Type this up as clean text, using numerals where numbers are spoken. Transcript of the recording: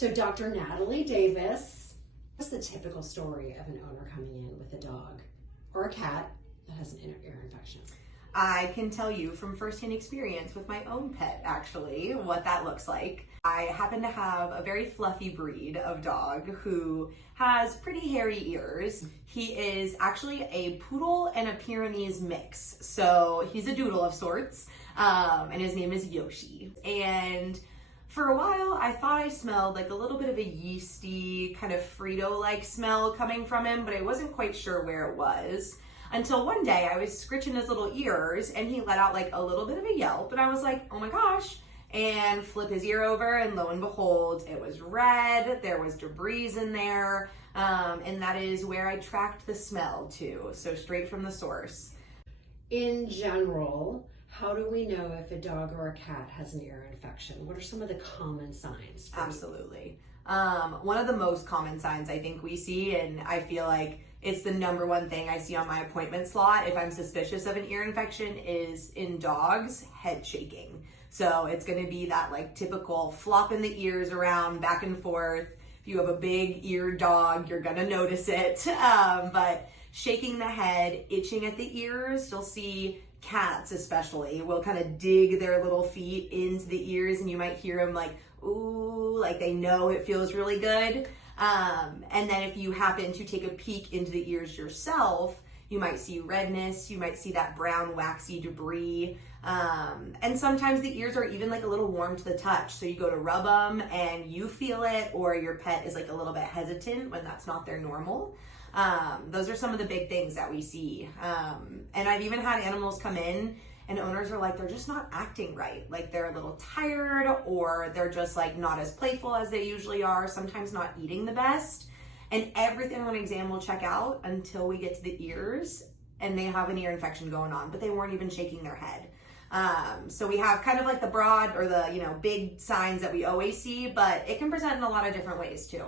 So Dr. Natalie Davis, what's the typical story of an owner coming in with a dog or a cat that has an ear infection? I can tell you from firsthand experience with my own pet, actually, what that looks like. I happen to have a very fluffy breed of dog who has pretty hairy ears. He is actually a poodle and a Pyrenees mix. So he's a doodle of sorts, and his name is Yoshi. And for a while, I thought I smelled like a little bit of a yeasty, kind of Frito-like smell coming from him, but I wasn't quite sure where it was. Until one day I was scritching his little ears and he let out like a little bit of a yelp, and I was like, oh my gosh, and flip his ear over, and lo and behold, it was red, there was debris in there, and that is where I tracked the smell to, so straight from the source. In general, how do we know if a dog or a cat has an ear infection? What are some of the common signs? Absolutely. One of the most common signs I think we see, and I feel like it's the number one thing I see on my appointment slot if I'm suspicious of an ear infection, is in dogs, head shaking. So it's going to be that like typical flopping the ears around back and forth. If you have a big eared dog, you're going to notice it. But shaking the head, itching at the ears, you'll see cats especially will kind of dig their little feet into the ears, and you might hear them like, ooh, like they know it feels really good. And then if you happen to take a peek into the ears yourself, you might see redness, you might see that brown waxy debris. And sometimes the ears are even like a little warm to the touch. So you go to rub them and you feel it, or your pet is like a little bit hesitant when that's not their normal. Those are some of the big things that we see. And I've even had animals come in and owners are like, they're just not acting right. Like they're a little tired, or they're just like not as playful as they usually are, sometimes not eating the best. And everything on exam will check out until we get to the ears and they have an ear infection going on, but they weren't even shaking their head. So we have kind of like the broad or the, big signs that we always see, but it can present in a lot of different ways too.